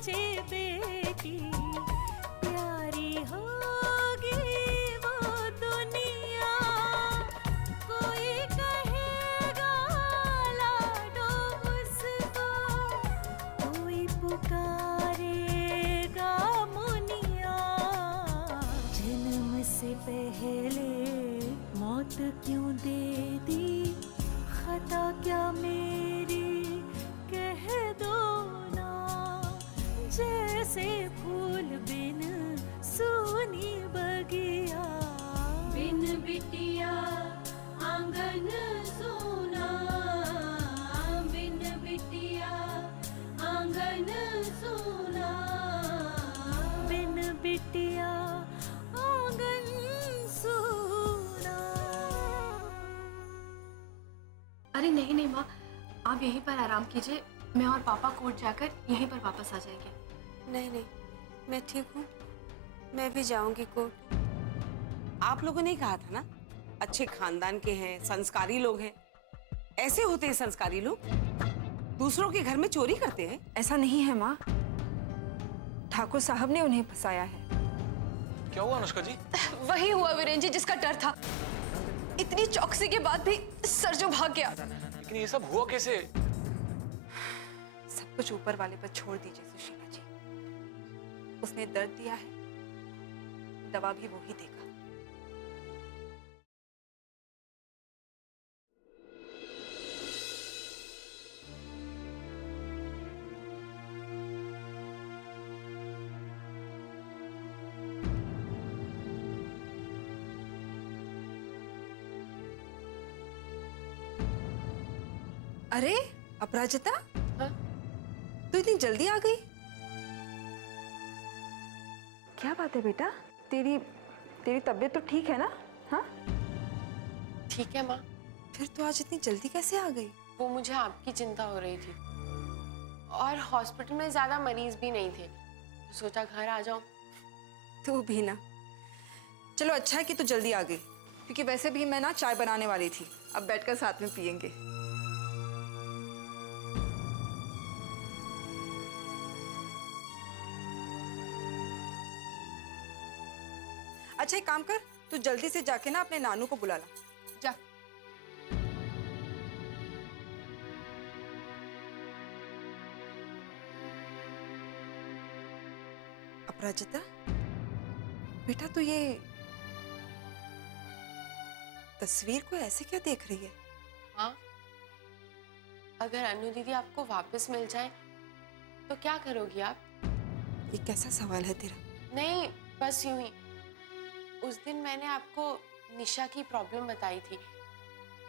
सोचे बेटी प्यारी होगी वो दुनिया, कोई कहेगा लाडो उसको, कोई पुकारेगा मुनिया। जन्म से पहले मौत क्यों दे दी, खता क्या मेरी कह दो ना। जैसे फूल बिन सूनी बगिया, बिन बिटिया आंगन सूना, बिन बिटिया आंगन सूना, बिन बिटिया आंगन सूना। अरे नहीं नहीं माँ, आप यहीं पर आराम कीजिए, मैं और पापा कोर्ट जाकर यहीं पर वापस आ जाएंगे। नहीं नहीं, मैं ठीक हूँ, मैं भी जाऊंगी कोर्ट। आप लोगों ने कहा था ना, अच्छे खानदान के हैं, संस्कारी लोग हैं। ऐसे होते हैं संस्कारी लोग, दूसरों के घर में चोरी करते हैं। ऐसा नहीं है माँ, ठाकुर साहब ने उन्हें फंसाया है। क्या हुआ अनुष्का जी? वही हुआ वीरेन जी जिसका डर था। इतनी चौकसी के बाद भी सर जो भाग गया। लेकिन ये सब हुआ कैसे? सब कुछ ऊपर वाले पर छोड़ दीजिए सुशीला जी, उसने दर्द दिया है, दवा भी वो ही देगा। अरे अपराजिता, तू इतनी जल्दी आ गई? क्या बात है बेटा, तेरी तबीयत तो ठीक है ना? हाँ ठीक है माँ। फिर तो आज इतनी जल्दी कैसे आ गई? वो मुझे आपकी चिंता हो रही थी और हॉस्पिटल में ज्यादा मरीज भी नहीं थे, तो सोचा घर आ जाऊं। तू भी ना, चलो अच्छा है कि तू जल्दी आ गई, क्योंकि वैसे भी मैं ना चाय बनाने वाली थी, अब बैठकर साथ में पियेंगे। अच्छा एक काम कर, तू जल्दी से जाके ना अपने नानू को बुला ला, जा। अपराजिता बेटा, तू ये तस्वीर को ऐसे क्या देख रही है? हाँ, अगर अनु दीदी आपको वापस मिल जाए तो क्या करोगी आप? ये कैसा सवाल है तेरा? नहीं, बस यूं ही। उस दिन मैंने आपको निशा की प्रॉब्लम बताई थी,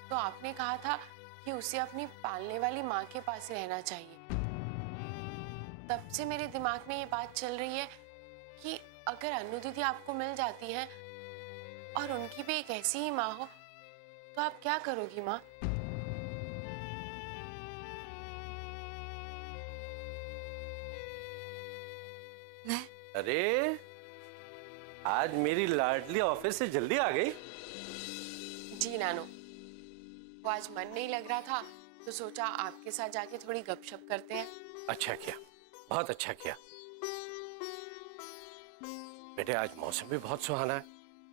तो आपने कहा था कि उसे अपनी पालने वाली माँ के पास रहना चाहिए। तब से मेरे दिमाग में ये बात चल रही है कि अगर अनु दीदी आपको मिल जाती है और उनकी भी एक ऐसी ही माँ हो, तो आप क्या करोगी माँ? मैं? अरे आज मेरी लाडली ऑफिस से जल्दी आ गई। जी नानू, वो आज मन नहीं लग रहा था तो सोचा आपके साथ जाके थोड़ी गपशप करते हैं। अच्छा किया, बहुत अच्छा किया। बेटे आज मौसम भी बहुत सुहाना है,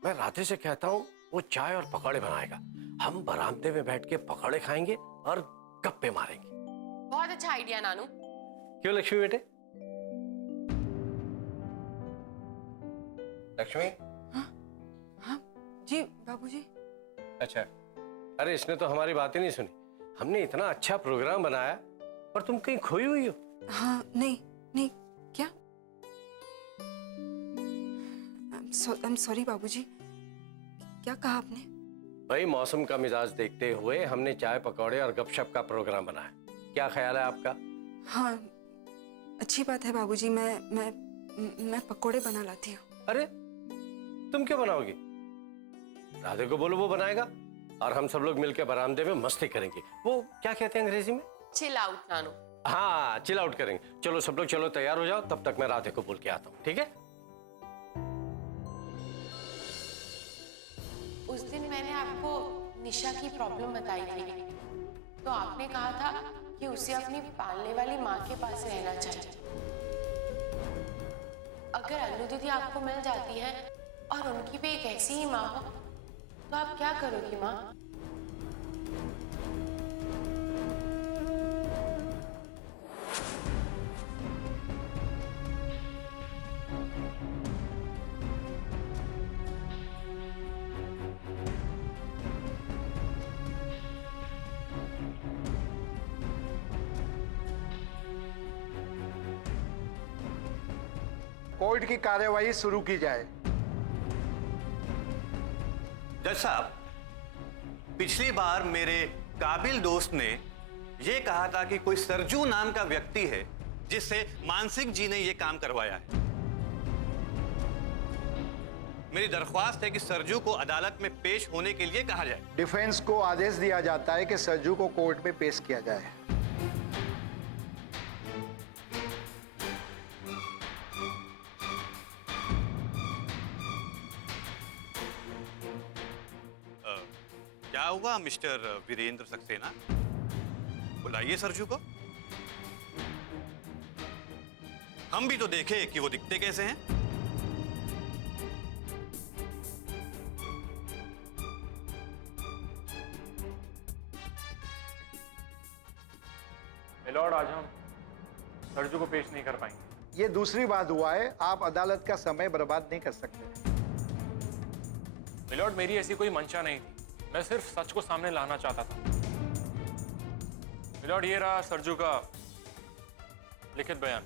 मैं राधे से कहता हूँ वो चाय और पकौड़े बनाएगा, हम बरामदे में बैठ के पकौड़े खाएंगे और गप्पे मारेंगे। बहुत अच्छा आइडिया नानू। क्यों लक्ष्मी बेटे? लक्ष्मी? हाँ जी बाबूजी। अच्छा, अरे इसने तो हमारी बात ही नहीं सुनी। हमने इतना अच्छा प्रोग्राम बनाया और तुम कहीं खोई हुई हो। हाँ नहीं नहीं, क्या? I'm sorry बाबूजी, क्या कहा आपने? भाई मौसम का मिजाज देखते हुए हमने चाय पकौड़े और गपशप का प्रोग्राम बनाया, क्या ख्याल है आपका? हाँ अच्छी बात है बाबूजी, मैं पकौड़े बना लाती हूँ। अरे तुम क्यों बनाओगी? राधे को बोलो वो बनाएगा और हम सब लोग मिलकर बरामदे में मस्ती करेंगे। वो क्या कहते हैं अंग्रेजी में? चिल आउट नानू। हाँ चिल आउट करेंगे। चलो सब लोग चलो तैयार हो जाओ, तब तक मैं राधे को बोल के आता हूँ, ठीक है? उस दिन मैंने आपको निशा की प्रॉब्लम बताई थी, तो आपने कहा था कि उसे अपनी पालने वाली माँ के पास रहना चाहिए। अगर अनु दीदी आपको मिल जाती है और उनकी भी एक ऐसी ही माँ हो तो आप क्या करोगी माँ? कोर्ट की कार्यवाही शुरू की जाए। जज साहब, पिछली बार मेरे काबिल दोस्त ने यह कहा था कि कोई सरजू नाम का व्यक्ति है जिससे मानसिंह जी ने यह काम करवाया है। मेरी दरख्वास्त है कि सरजू को अदालत में पेश होने के लिए कहा जाए। डिफेंस को आदेश दिया जाता है कि सरजू को कोर्ट में पेश किया जाए। क्या हुआ मिस्टर वीरेंद्र सक्सेना? बुलाइए सरजू को। हम भी तो देखे कि वो दिखते कैसे हैं। मिलॉर्ड, आज हम सरजू को पेश नहीं कर पाएंगे। ये दूसरी बात हुआ है, आप अदालत का समय बर्बाद नहीं कर सकते। मिलॉर्ड, मेरी ऐसी कोई मंशा नहीं थी, मैं सिर्फ सच को सामने लाना चाहता था। मिलॉर्ड, ये रहा सरजू का लिखित बयान।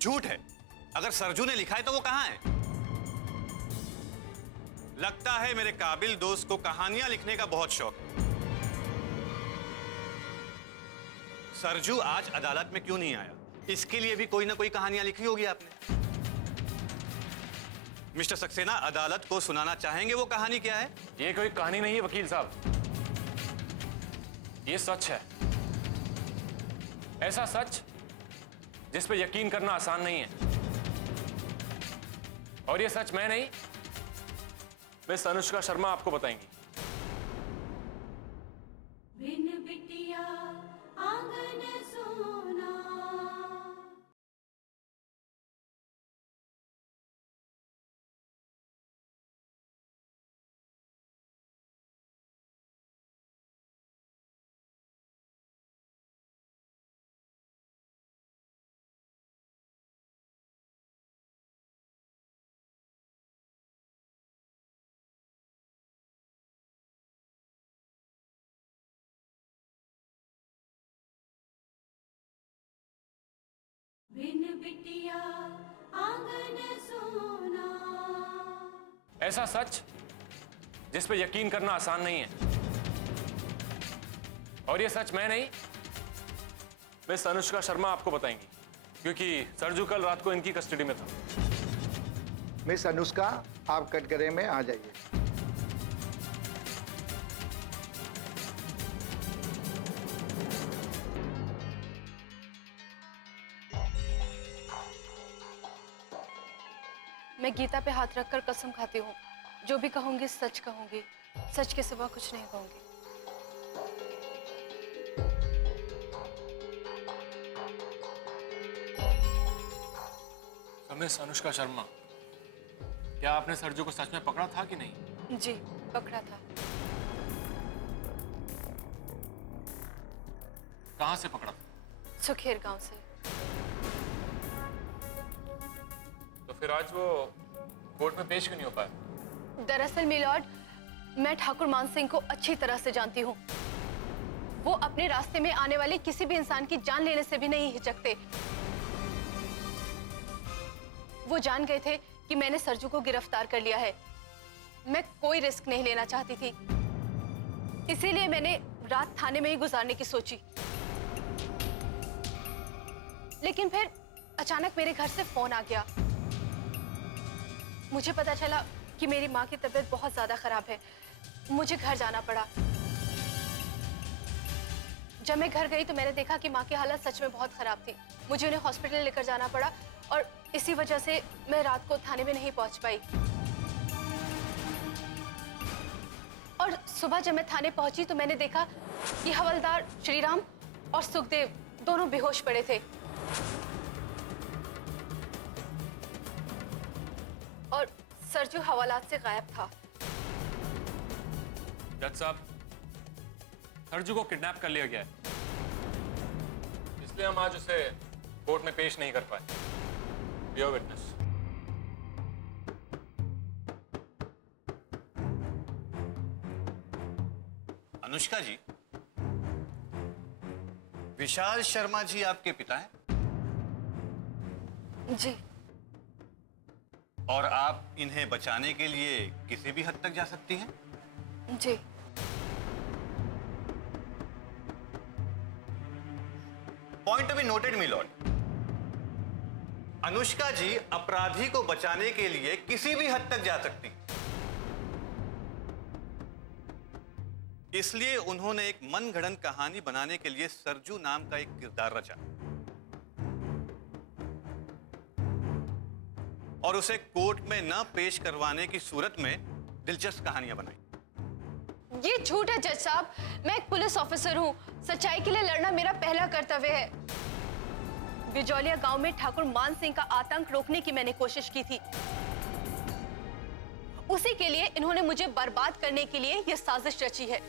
झूठ है। अगर सरजू ने लिखा है तो वो कहां है? लगता है मेरे काबिल दोस्त को कहानियां लिखने का बहुत शौक है। सरजू आज अदालत में क्यों नहीं आया? इसके लिए भी कोई ना कोई कहानियां लिखी होगी आपने। मिस्टर सक्सेना, अदालत को सुनाना चाहेंगे वो कहानी क्या है? ये कोई कहानी नहीं है वकील साहब, ये सच है। ऐसा सच जिस पे यकीन करना आसान नहीं है। और ये सच मैं नहीं, मिस अनुष्का शर्मा आपको बताएंगी। बिन बिटिया आंगन सोना। बिन बिटिया आंगन सोना। ऐसा सच जिस पे यकीन करना आसान नहीं है। और ये सच मैं नहीं, मिस अनुष्का शर्मा आपको बताएंगी, क्योंकि सरजू कल रात को इनकी कस्टडी में था। मिस अनुष्का, आप कटघरे में आ जाइए। मैं गीता पे हाथ रखकर कसम खाती हूँ, जो भी कहूंगी सच कहूंगी, सच के सिवा कुछ नहीं कहूंगी। मिस अनुष्का शर्मा, क्या आपने सरजू को सच में पकड़ा था कि नहीं? जी, पकड़ा था। कहां से पकड़ा था? सुखेर गांव से। तो फिर आज वो कोर्ट में पेश क्यों नहीं हो पाया? दरअसल मिलॉर्ड, मैं ठाकुर मानसिंह को अच्छी तरह से जानती हूँ। वो अपने रास्ते में आने वाले किसी भी इंसान की जान लेने से भी नहीं हिचकते। वो जान गए थे कि मैंने सरजू को गिरफ्तार कर लिया है। मैं कोई रिस्क नहीं लेना चाहती थी, इसीलिए मैंने रात थाने में ही गुजारने की सोची। लेकिन फिर अचानक मेरे घर से फोन आ गया। मुझे पता चला कि मेरी माँ की तबीयत बहुत ज्यादा खराब है। मुझे घर जाना पड़ा। जब मैं घर गई तो मैंने देखा कि माँ की हालत सच में बहुत खराब थी। मुझे उन्हें हॉस्पिटल लेकर जाना पड़ा और इसी वजह से मैं रात को थाने में नहीं पहुंच पाई। और सुबह जब मैं थाने पहुंची तो मैंने देखा कि हवलदार श्रीराम और सुखदेव दोनों बेहोश पड़े थे और सरजू हवालात से गायब था। जज साहब, सरजू को किडनैप कर लिया गया है, इसलिए हम आज उसे कोर्ट में पेश नहीं कर पाए। Your witness. अनुष्का जी, विशाल शर्मा जी आपके पिता हैं जी। और आप इन्हें बचाने के लिए किसी भी हद तक जा सकती हैं। जी। Point to be noted milord. Anushka ji अपराधी को बचाने के लिए किसी भी हद तक जा सकती, इसलिए उन्होंने एक मनगढ़ंत कहानी बनाने के लिए सरजू नाम का एक किरदार रचा और उसे कोर्ट में न पेश करवाने की सूरत में दिलचस्प कहानियां बनाई। ये झूठ है जज साहब, मैं एक पुलिस ऑफिसर हूँ। सच्चाई के लिए लड़ना मेरा पहला कर्तव्य है। बिजौलिया गांव में ठाकुर मान सिंह का आतंक रोकने की मैंने कोशिश की थी। उसी के लिए इन्होंने मुझे बर्बाद करने के लिए यह साजिश रची है।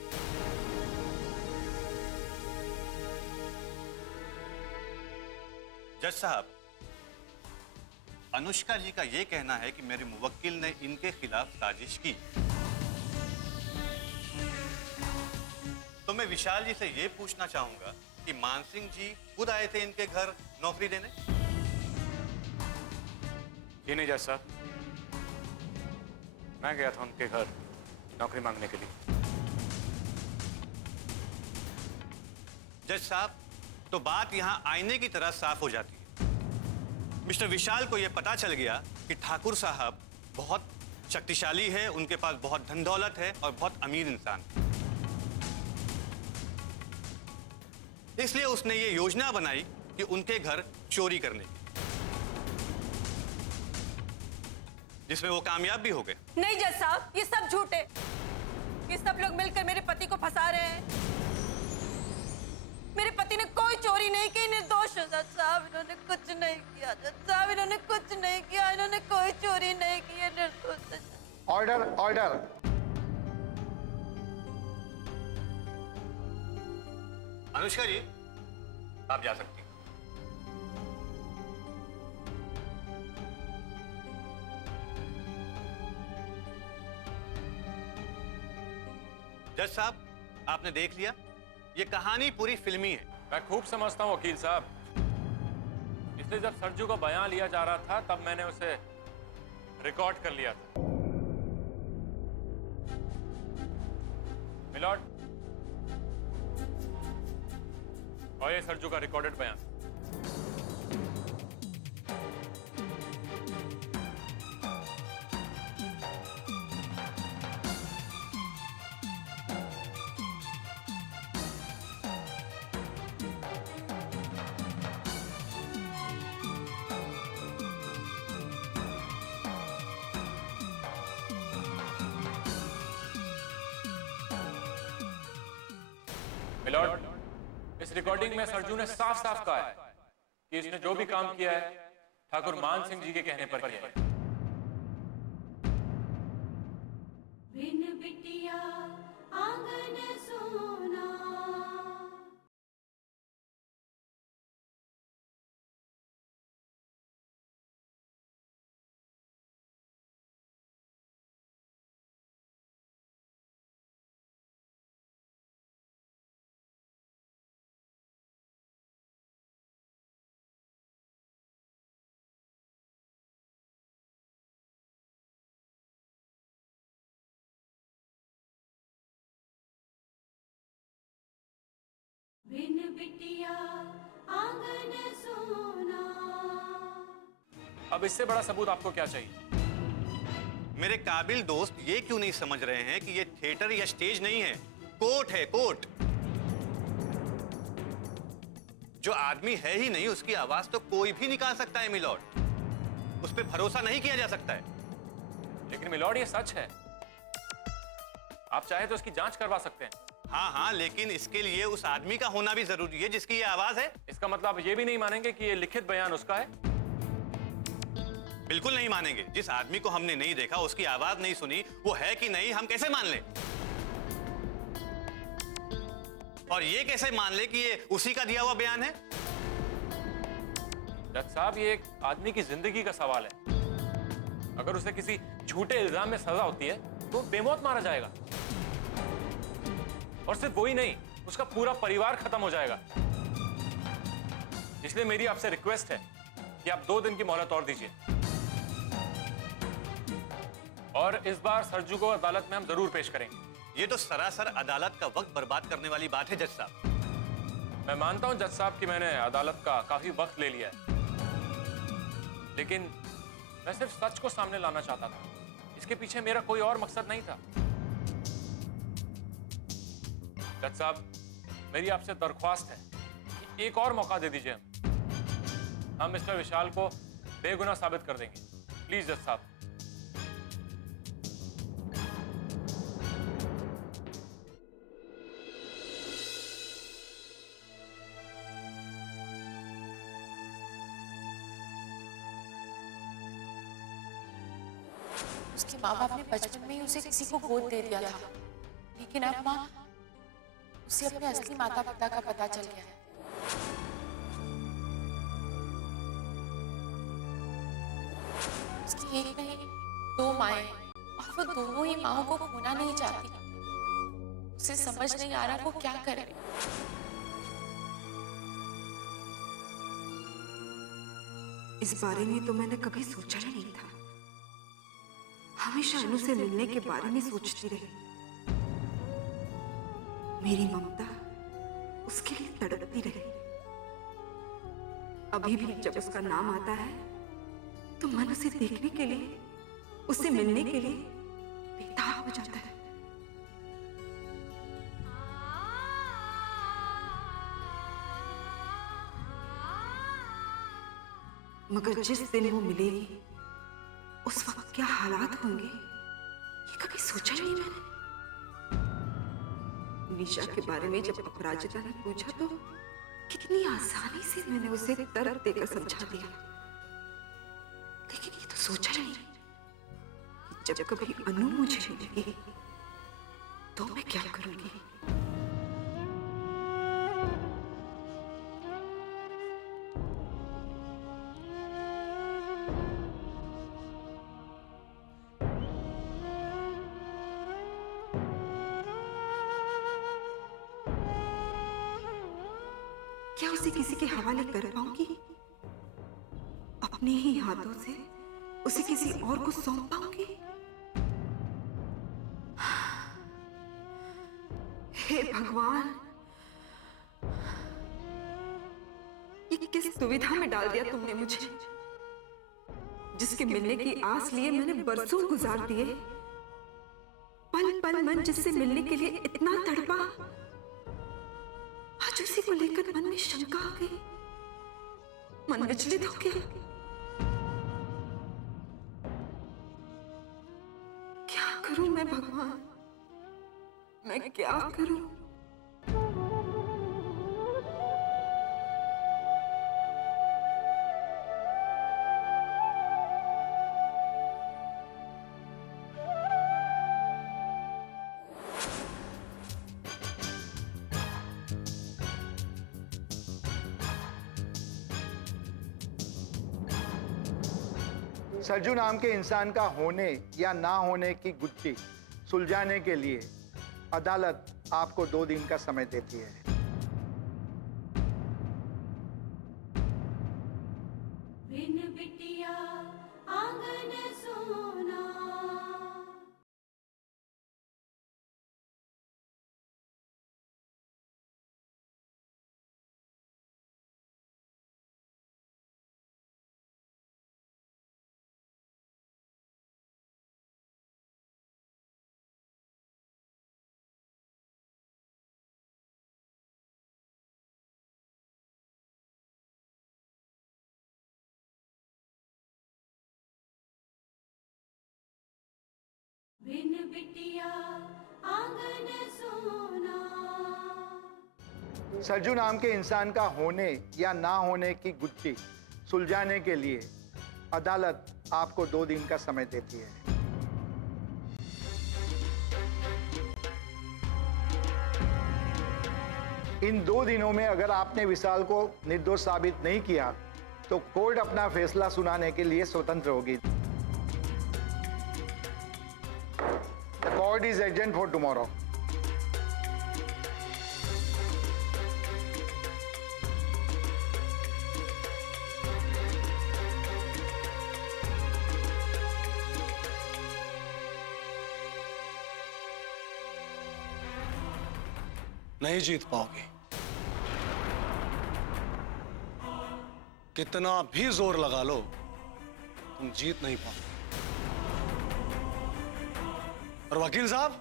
जज साहब, अनुष्का जी का यह कहना है कि मेरे मुवक्किल ने इनके खिलाफ साजिश की, तो मैं विशाल जी से यह पूछना चाहूंगा कि मानसिंह जी खुद आए थे इनके घर नौकरी देने? ये नहीं जज साहब, मैं गया था उनके घर नौकरी मांगने के लिए। जज साहब, तो बात यहां आईने की तरह साफ हो जाती है। मिस्टर विशाल को यह पता चल गया कि ठाकुर साहब बहुत शक्तिशाली है, उनके पास बहुत धन दौलत है और बहुत अमीर इंसान है। इसलिए उसने ये योजना बनाई कि उनके घर चोरी करने की, जिसमें वो कामयाब भी हो गए। नहीं जज साहब, ये सब झूठ है। ये सब लोग मिलकर मेरे पति को फंसा रहे हैं। मेरे पति ने कोई चोरी नहीं की, निर्दोष है जज साहब। इन्होंने कुछ नहीं किया जज साहब, इन्होंने कुछ नहीं किया, इन्होंने कोई चोरी नहीं की है, निर्दोष है। Order order. अनुष्का जी, आप जा सकती हैं। जज साहब, आपने देख लिया, ये कहानी पूरी फिल्मी है। मैं खूब समझता हूँ वकील साहब, इसलिए जब सरजू का बयान लिया जा रहा था तब मैंने उसे रिकॉर्ड कर लिया था। मिलॉर्ड, और ये सरजू का रिकॉर्डेड बयान। मिलॉर्ड, इस रिकॉर्डिंग में सरजू ने साफ साफ कहा है कि इसने जो भी काम किया है ठाकुर मान सिंह जी के कहने पर किया है। बिन बिटिया आंगन सोना। बिन बिटिया आंगन सोना। अब इससे बड़ा सबूत आपको क्या चाहिए? मेरे काबिल दोस्त ये क्यों नहीं समझ रहे हैं कि ये थिएटर या स्टेज नहीं है, कोर्ट है, कोर्ट। जो आदमी है ही नहीं उसकी आवाज तो कोई भी निकाल सकता है मिलॉर्ड। उस पर भरोसा नहीं किया जा सकता है। लेकिन मिलॉर्ड ये सच है, आप चाहे तो इसकी जांच करवा सकते हैं। हाँ हाँ, लेकिन इसके लिए उस आदमी का होना भी जरूरी है जिसकी ये आवाज है। इसका मतलब आप ये भी नहीं मानेंगे कि ये लिखित बयान उसका है? बिल्कुल नहीं मानेंगे। जिस आदमी को हमने नहीं देखा, उसकी आवाज नहीं सुनी, वो है कि नहीं हम कैसे मान लें? और ये कैसे मान ले कि ये उसी का दिया हुआ बयान है? जज साहब, ये एक आदमी की जिंदगी का सवाल है। अगर उसे किसी झूठे इल्जाम में सजा होती है तो बेमौत मारा जाएगा, और सिर्फ वही नहीं, उसका पूरा परिवार खत्म हो जाएगा। इसलिए मेरी आपसे रिक्वेस्ट है कि आप 2 दिन की मोहलत और दीजिए, और इस बार सरजू को अदालत में हम जरूर पेश करेंगे। ये तो सरासर अदालत का वक्त बर्बाद करने वाली बात है जज साहब। मैं मानता हूं जज साहब कि मैंने अदालत का काफी वक्त ले लिया है, लेकिन मैं सिर्फ सच को सामने लाना चाहता था। इसके पीछे मेरा कोई और मकसद नहीं था। जज साहब, मेरी आपसे दरख्वास्त है कि एक और मौका दे दीजिए। हम मिस्टर विशाल को बेगुनाह साबित कर देंगे। प्लीज जज साहब। उसके माँ बाप ने बचपन में ही उसे किसी को गोद दे दिया था, लेकिन अब माँ उसे अपने असली माता पिता का पता चल गया है। उसकी एक नहीं 2 माएं, और वो दोनों ही माओं को खोना नहीं चाहती। उसे समझ नहीं आ रहा वो क्या करे। इस बारे में तो मैंने कभी सोचा ही नहीं था। हमेशा अनु से मिलने के बारे में सोचती रही। मेरी ममता उसके लिए तड़पती रही। अभी भी जब उसका नाम आता है तो मन उसे देखने के लिए, उससे मिलने के लिए बेताब हो जाता है। मगर जिस दिन वो मिलेगी उस वक्त क्या हालात होंगे ये कभी सोचा नहीं मैंने। निशा के बारे में जब अपराजिता ने पूछा तो कितनी आसानी से मैंने उसे दर्द देकर समझा दिया, लेकिन ये तो सोचा नहीं कि जब कभी अनु मुझे मिलेगी तो मैं क्या करूंगी। क्या उसे किसी के हवाले कर पाऊंगी? अपने ही हाथों से उसे किसी और को सौंप पाऊंगी? हे भगवान, ये किस दुविधा में डाल दिया तुमने मुझे। जिसके मिलने की आस लिए मैंने बरसों गुजार दिए, पल पल मन जिससे मिलने के लिए इतना तड़पा, आज उसी को लेकर मन में शंका आ गई, मन विचलित हो गया। क्या करूं मैं भगवान, मैं क्या करूं? सरजू नाम के इंसान का होने या ना होने की गुत्थी सुलझाने के लिए अदालत आपको 2 दिन का समय देती है। बिन बिटिया आंगन सोना। बिन बिटिया आंगन सोना। सरजू नाम के इंसान का होने या ना होने की गुत्थी सुलझाने के लिए अदालत आपको 2 दिन का समय देती है। इन 2 दिनों में अगर आपने विशाल को निर्दोष साबित नहीं किया तो कोर्ट अपना फैसला सुनाने के लिए स्वतंत्र होगी। The court is adjourned for tomorrow. नहीं जीत पाओगे। कितना भी जोर लगा लो तुम जीत नहीं पाओगे। और वकील साहब,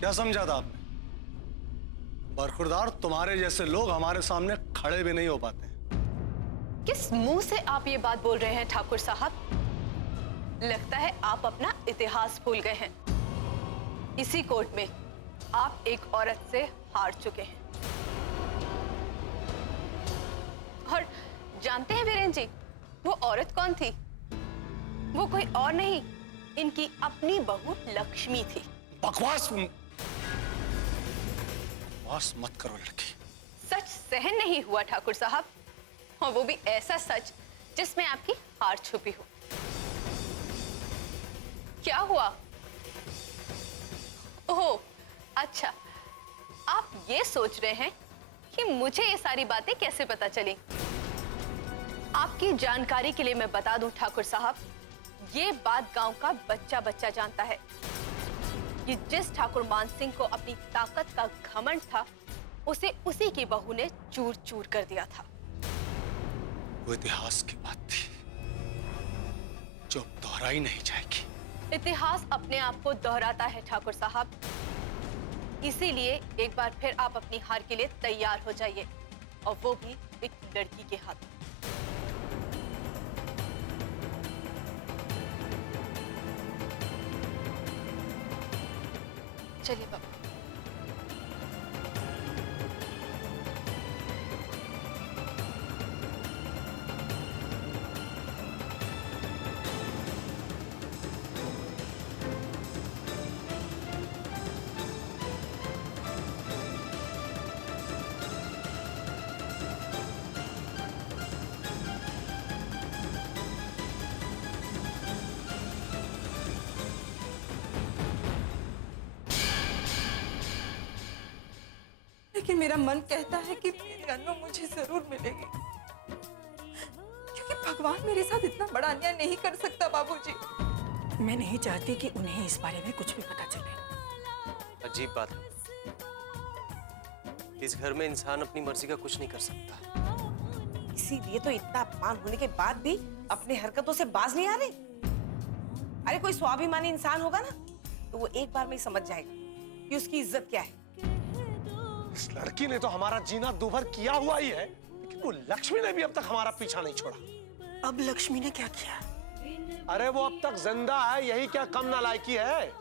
क्या समझा था आपने? बरखुरदार तुम्हारे जैसे लोग हमारे सामने खड़े भी नहीं हो पाते। किस मुंह से आप ये बात बोल रहे हैं ठाकुर साहब? लगता है आप अपना इतिहास भूल गए हैं। इसी कोर्ट में आप एक औरत से हार चुके हैं। और जानते हैं वीरेन जी, वो औरत कौन थी? वो कोई और नहीं, इनकी अपनी बहू लक्ष्मी थी। बकवास मत करो लड़की। सच सहन नहीं हुआ ठाकुर साहब, और वो भी ऐसा सच जिसमें आपकी हार छुपी हो। क्या हुआ? ओह अच्छा, आप ये सोच रहे हैं कि मुझे ये सारी बातें कैसे पता चली? आपकी जानकारी के लिए मैं बता दूं ठाकुर साहब, ये बात गांव का बच्चा बच्चा जानता है कि जिस ठाकुर मानसिंह को अपनी ताकत का घमंड था, उसे उसी की बहू ने चूर चूर कर दिया था। वो इतिहास की बात थी जो दोहराई नहीं जाएगी। इतिहास अपने आप को दोहराता है ठाकुर साहब, इसीलिए एक बार फिर आप अपनी हार के लिए तैयार हो जाइए, और वो भी एक लड़की के हाथ। चलिए बाबा। लेकिन मेरा मन कहता है कि मेरी अनु मुझे जरूर मिलेगी, क्योंकि भगवान मेरे साथ इतना बड़ा अन्याय नहीं कर सकता बाबूजी। मैं नहीं चाहती कि उन्हें इस बारे में कुछ भी पता चले। अजीब बात है, इस घर में इंसान अपनी मर्जी का कुछ नहीं कर सकता। इसीलिए तो इतना अपमान होने के बाद भी अपने हरकतों से बाज नहीं आ रहे। अरे कोई स्वाभिमानी इंसान होगा ना, तो वो एक बार में ही समझ जाएगा कि उसकी इज्जत क्या है। इस लड़की ने तो हमारा जीना दूभर किया हुआ ही है, लेकिन वो लक्ष्मी ने भी अब तक हमारा पीछा नहीं छोड़ा। अब लक्ष्मी ने क्या किया? अरे वो अब तक जिंदा है, यही क्या कम नालायकी है।